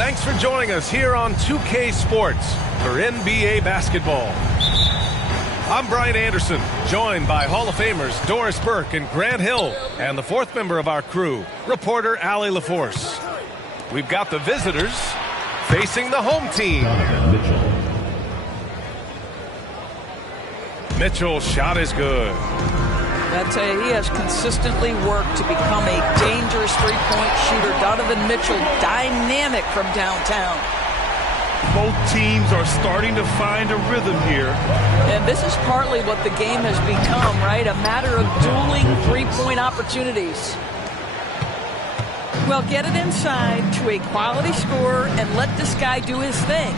Thanks for joining us here on 2K Sports for NBA basketball. I'm Brian Anderson, joined by Hall of Famers Doris Burke and Grant Hill, and the fourth member of our crew, reporter Allie LaForce. We've got the visitors facing the home team. Mitchell's shot is good. I tell you, he has consistently worked to become a dangerous three-point shooter. Donovan Mitchell, dynamic from downtown. Both teams are starting to find a rhythm here. And this is partly what the game has become, right? A matter of dueling three-point opportunities. Well, get it inside to a quality scorer and let this guy do his thing.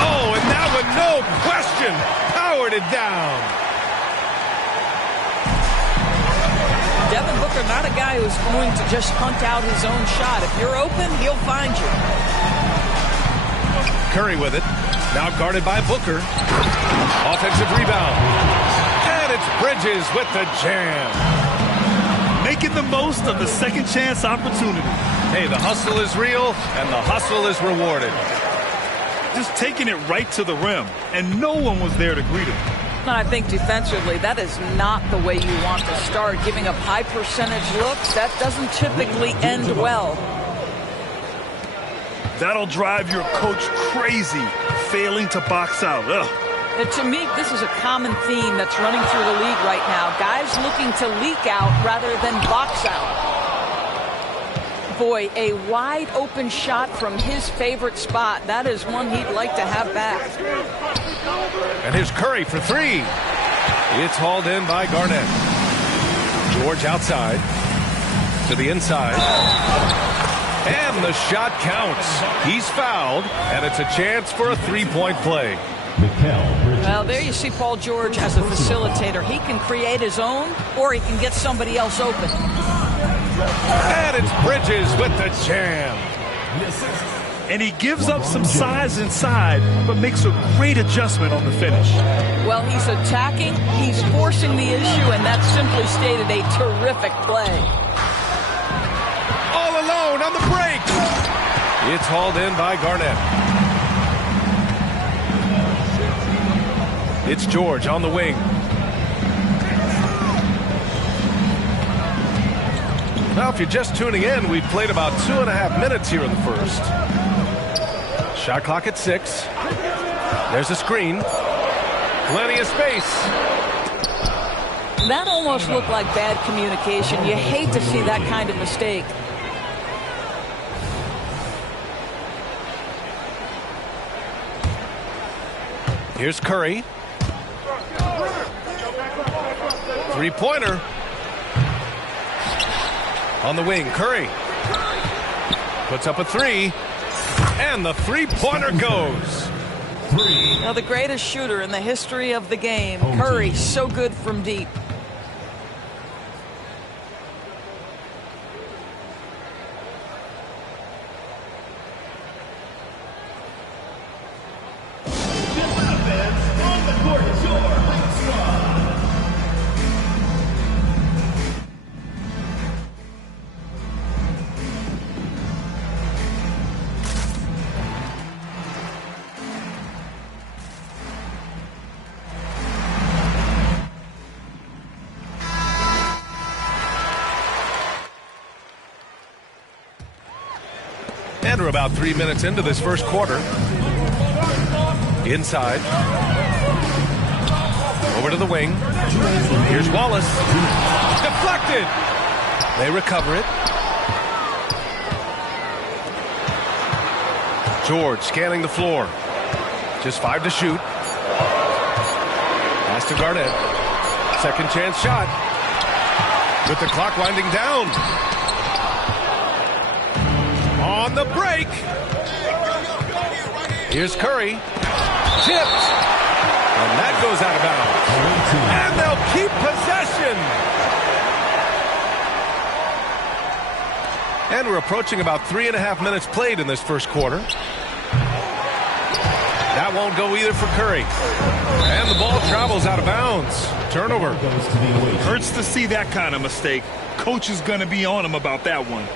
Oh, and that one, no question, powered it down. Devin Booker, not a guy who's going to just hunt out his own shot. If you're open, he'll find you. Curry with it. Now guarded by Booker. Offensive rebound. And it's Bridges with the jam. Making the most of the second chance opportunity. Hey, the hustle is real, and the hustle is rewarded. Just taking it right to the rim, and no one was there to greet him. I think defensively, that is not the way you want to start. Giving up high percentage looks, that doesn't typically end well. That'll drive your coach crazy, failing to box out. Ugh. And to me, this is a common theme that's running through the league right now. Guys looking to leak out rather than box out. Boy, a wide open shot from his favorite spot. That is one he'd like to have back. And here's Curry for three. It's hauled in by Garnett. George outside to the inside. And the shot counts. He's fouled, and it's a chance for a three-point play. Well, there you see Paul George as a facilitator. He can create his own, or he can get somebody else open. And it's Bridges with the jam. And he gives up some size inside, but makes a great adjustment on the finish. Well, he's attacking, he's forcing the issue, and that's simply stated a terrific play. All alone on the break. It's hauled in by Garnett. It's George on the wing. Now, if you're just tuning in, we've played about 2.5 minutes here in the first. Shot clock at 6. There's a screen. Plenty of space. That almost looked like bad communication. You hate to see that kind of mistake. Here's Curry. Three-pointer. On the wing, Curry puts up a three, and the three-pointer goes. Now, the greatest shooter in the history of the game, Curry, so good from deep. And we're about 3 minutes into this first quarter. Inside. Over to the wing. Here's Wallace. Deflected. They recover it. George scanning the floor. Just 5 to shoot. Pass to Garnett. Second chance shot. With the clock winding down. On the break. Here's Curry. Tipped. And that goes out of bounds. And they'll keep possession. And we're approaching about 3.5 minutes played in this first quarter. That won't go either for Curry. And the ball travels out of bounds. Turnover. Hurts to see that kind of mistake. Coach is going to be on him about that one.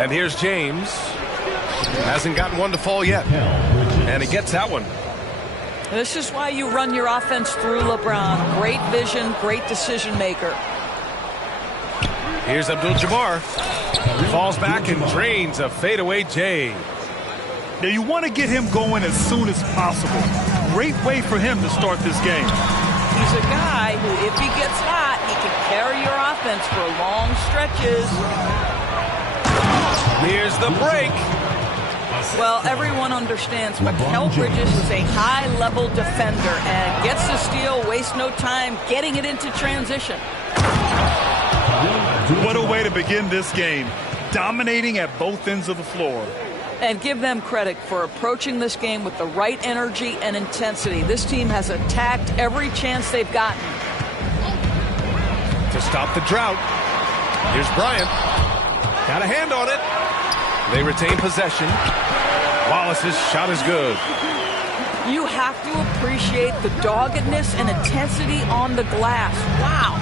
And here's James. Hasn't gotten one to fall yet. And he gets that one. This is why you run your offense through LeBron. Great vision, great decision maker. Here's Abdul-Jabbar. Falls back and drains a fadeaway J. Now you want to get him going as soon as possible. Great way for him to start this game. He's a guy who, if he gets hot, he can carry your offense for long stretches. Here's the break. Well, everyone understands Mikal Bridges is a high-level defender and gets the steal, wastes no time getting it into transition. What a way to begin this game. Dominating at both ends of the floor. And give them credit for approaching this game with the right energy and intensity. This team has attacked every chance they've gotten. To stop the drought, here's Bryant. Got a hand on it. They retain possession. Wallace's shot is good. You have to appreciate the doggedness and intensity on the glass. Wow.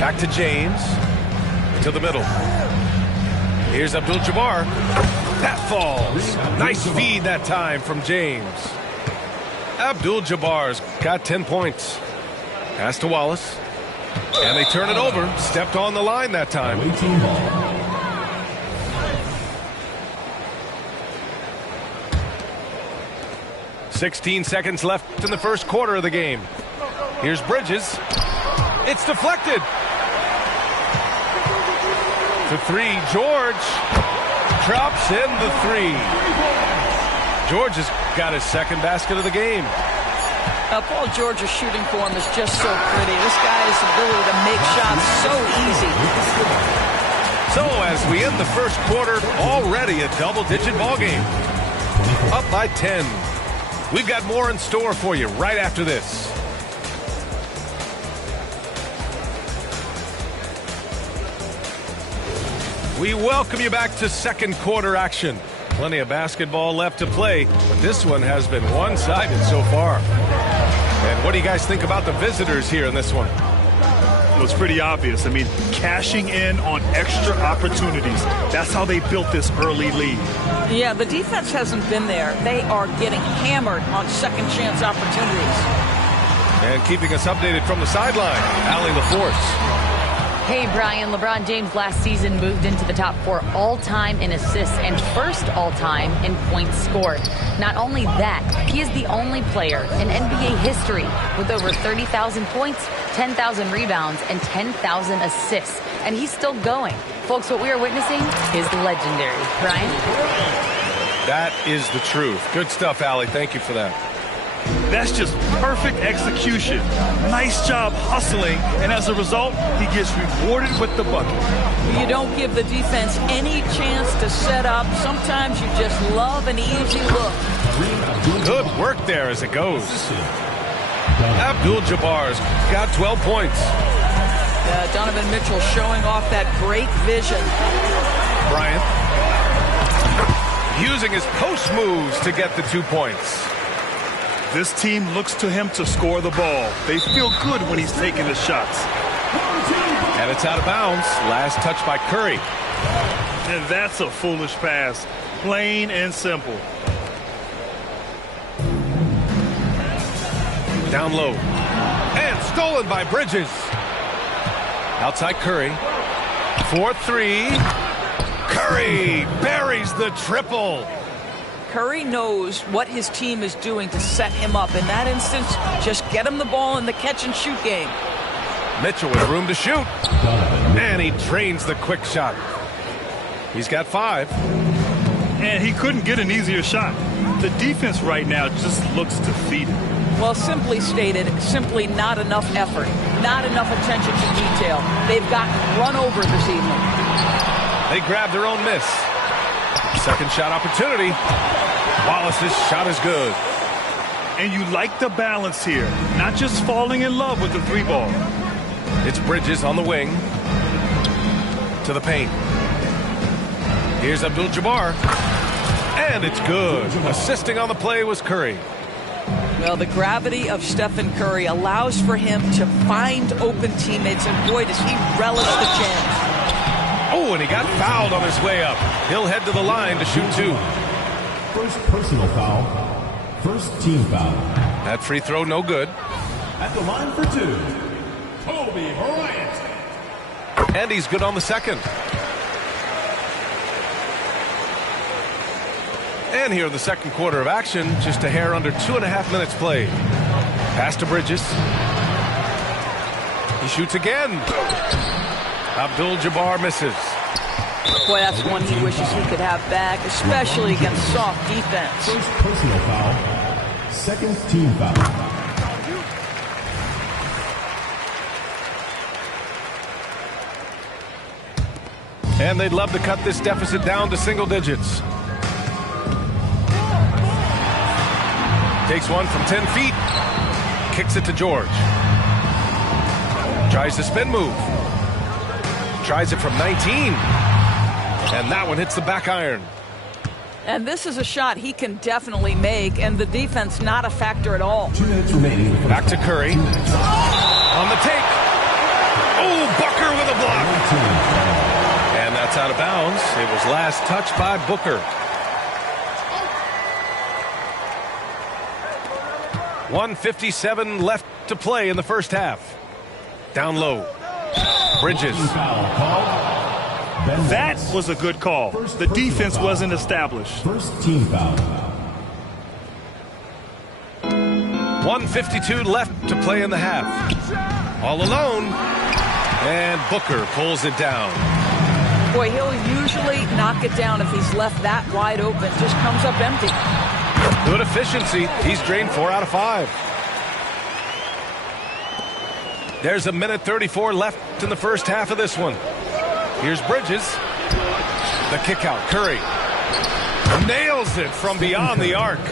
Back to James. To the middle. Here's Abdul-Jabbar. That falls. Nice feed that time from James. Abdul-Jabbar's got 10 points. Pass to Wallace. And they turn it over. Stepped on the line that time. 16 seconds left in the first quarter of the game. Here's Bridges. It's deflected. To three, George drops in the three. George has got his second basket of the game. Paul George's shooting form is just so pretty. This guy's ability to make shots so easy. So as we end the first quarter, already a double-digit ball game. Up by 10. We've got more in store for you right after this. We welcome you back to second quarter action. Plenty of basketball left to play, but this one has been one-sided so far. And what do you guys think about the visitors here in this one? Well, it's pretty obvious. I mean, cashing in on extra opportunities. That's how they built this early lead. Yeah, the defense hasn't been there. They are getting hammered on second chance opportunities. And keeping us updated from the sideline, Allie LaForce. Hey, Brian, LeBron James last season moved into the top 4 all-time in assists and first all-time in points scored. Not only that, he is the only player in NBA history with over 30,000 points, 10,000 rebounds, and 10,000 assists. And he's still going. Folks, what we are witnessing is legendary. Brian? That is the truth. Good stuff, Allie. Thank you for that. That's just perfect execution. Nice job hustling, and as a result, he gets rewarded with the bucket. You don't give the defense any chance to set up. Sometimes you just love an easy look. Good work there as it goes. Abdul-Jabbar's got 12 points. Donovan Mitchell showing off that great vision. Bryant using his post moves to get the 2 points. This team looks to him to score the ball. They feel good when he's taking the shots. And it's out of bounds. Last touch by Curry. And that's a foolish pass. Plain and simple. Down low. And stolen by Bridges. Outside Curry. 4-3. Curry buries the triple. Curry knows what his team is doing to set him up. In that instance, just get him the ball in the catch-and-shoot game. Mitchell with room to shoot. And he drains the quick shot. He's got 5. And he couldn't get an easier shot. The defense right now just looks defeated. Well, simply stated, simply not enough effort. Not enough attention to detail. They've gotten run over this evening. They grabbed their own miss. Second shot opportunity. Wallace's shot is good. And you like the balance here. Not just falling in love with the 3-ball. It's Bridges on the wing. To the paint. Here's Abdul-Jabbar. And it's good. Assisting on the play was Curry. Well, the gravity of Stephen Curry allows for him to find open teammates, and boy, does he relish the chance. Oh, and he got fouled on his way up. He'll head to the line to shoot 2. First personal foul. First team foul. That free throw no good. At the line for 2, Kobe Bryant. And he's good on the second. And here in the second quarter of action, just a hair under 2.5 minutes played. Pass to Bridges. He shoots again. Abdul-Jabbar misses. Boy, that's one he wishes he could have back, especially against soft defense. First personal foul. Second team foul. And they'd love to cut this deficit down to single digits. Takes one from 10 feet. Kicks it to George. Tries the spin move. Tries it from 19. And that one hits the back iron. And this is a shot he can definitely make, and the defense not a factor at all. 2 minutes remaining. Back to Curry. On the take. Oh, Booker with a block. And that's out of bounds. It was last touched by Booker. 1:57 left to play in the first half. Down low. Bridges. That was a good call. The defense wasn't established. First team foul. 1:52 left to play in the half. All alone. And Booker pulls it down. Boy, he'll usually knock it down if he's left that wide open. Just comes up empty. Good efficiency. He's drained 4 out of 5. There's 1:34 left in the first half of this one. Here's Bridges. The kick out. Curry nails it from beyond the arc.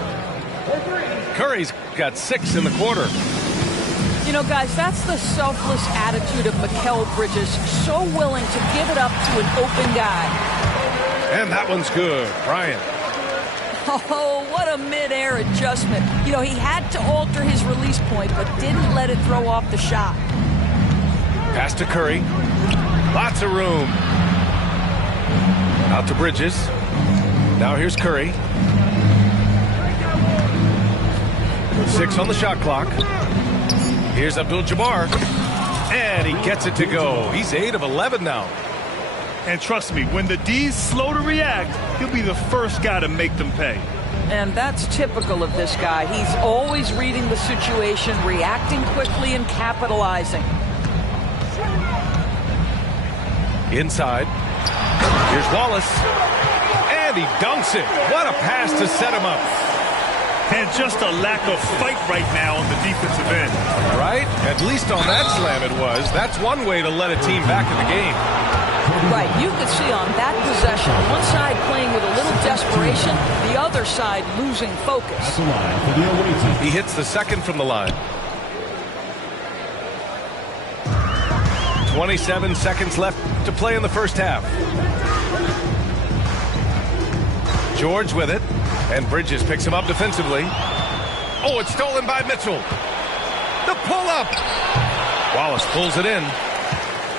Curry's got 6 in the quarter. You know, guys, that's the selfless attitude of Mikal Bridges. So willing to give it up to an open guy. And that one's good. Bryant. Oh, what a mid-air adjustment. You know, he had to alter his release point, but didn't let it throw off the shot. Pass to Curry. Lots of room. Out to Bridges. Now here's Curry. 6 on the shot clock. Here's Abdul-Jabbar. And he gets it to go. He's 8 of 11 now. And trust me, when the D's slow to react, he'll be the first guy to make them pay. And that's typical of this guy. He's always reading the situation, reacting quickly, and capitalizing. Inside. Here's Wallace. And he dunks it. What a pass to set him up. And just a lack of fight right now on the defensive end. Right? At least on that slam it was. That's one way to let a team back in the game. Right, you could see on that possession, one side playing with a little desperation, the other side losing focus. He hits the second from the line. 27 seconds left to play in the first half. George with it, and Bridges picks him up defensively. Oh, it's stolen by Mitchell. The pull-up. Wallace pulls it in.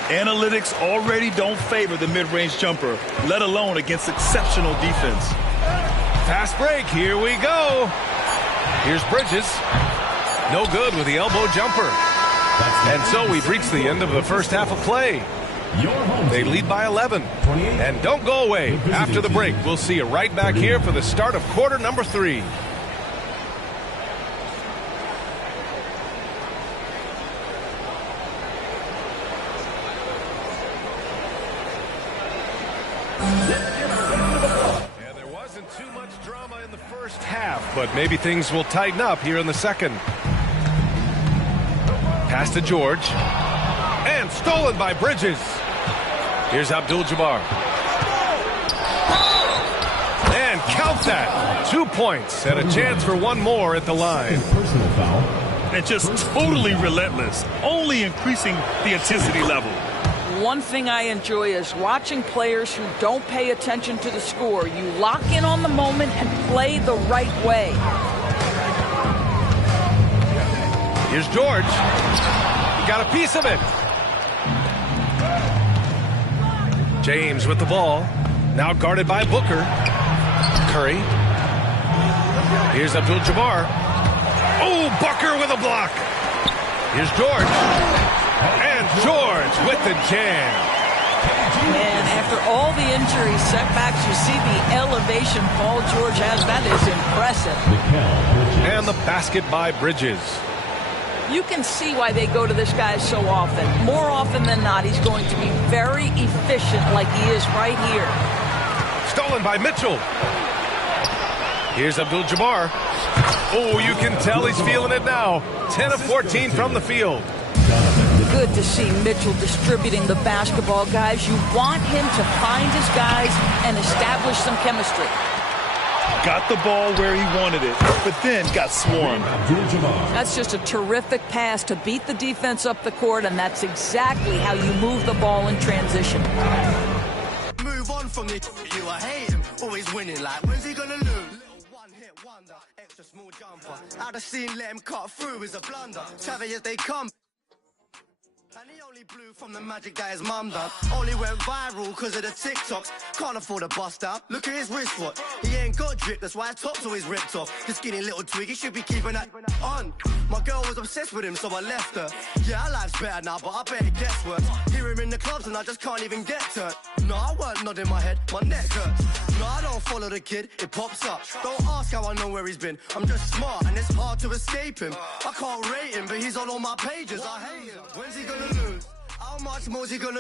Analytics already don't favor the mid-range jumper, let alone against exceptional defense. Fast break. Here we go. Here's Bridges. No good with the elbow jumper. And so we've reached the end of the first half of play. They lead by 11. And don't go away. After the break, we'll see you right back here for the start of quarter number 3. But maybe things will tighten up here in the second. Pass to George. And stolen by Bridges. Here's Abdul-Jabbar. And count that. 2 points and a chance for one more at the line. Personal foul. And just totally relentless, only increasing the intensity level. One thing I enjoy is watching players who don't pay attention to the score. You lock in on the moment and play the right way. Here's George. He got a piece of it. James with the ball. Now guarded by Booker. Curry. Here's Abdul-Jabbar. Oh, Booker with a block. Here's George. And George with the jam. And after all the injury setbacks, you see the elevation Paul George has. That is impressive. And the basket by Bridges. You can see why they go to this guy so often. More often than not, he's going to be very efficient like he is right here. Stolen by Mitchell. Here's Abdul-Jabbar. Oh, you can tell he's feeling it now. 10 of 14 from the field. Good to see Mitchell distributing the basketball, guys. You want him to find his guys and establish some chemistry. Got the ball where he wanted it, but then got swarmed. That's just a terrific pass to beat the defense up the court, and that's exactly how you move the ball in transition. Move on from the you are hating, always winning. Like, when's he gonna lose? Little one-hit wonder, extra small jumper. Out of scene, let him cut through is a blunder. Savage as they come. And he only blew from the magic that his mum done. Only went viral because of the TikToks. Can't afford a bust out. Look at his wristwatch. He ain't got drip, that's why his top's always ripped off. The skinny little twig, he should be keeping that on. My girl was obsessed with him, so I left her. Yeah, our life's better now, but I bet it gets worse. Hear him in the clubs and I just can't even get turned. No, I weren't nodding my head, my neck hurts. No, I don't follow the kid, it pops up. Don't ask how I know where he's been. I'm just smart and it's hard to escape him. I can't rate him, but he's on all my pages. I hate him. When's he gonna lose? How much more is he gonna do?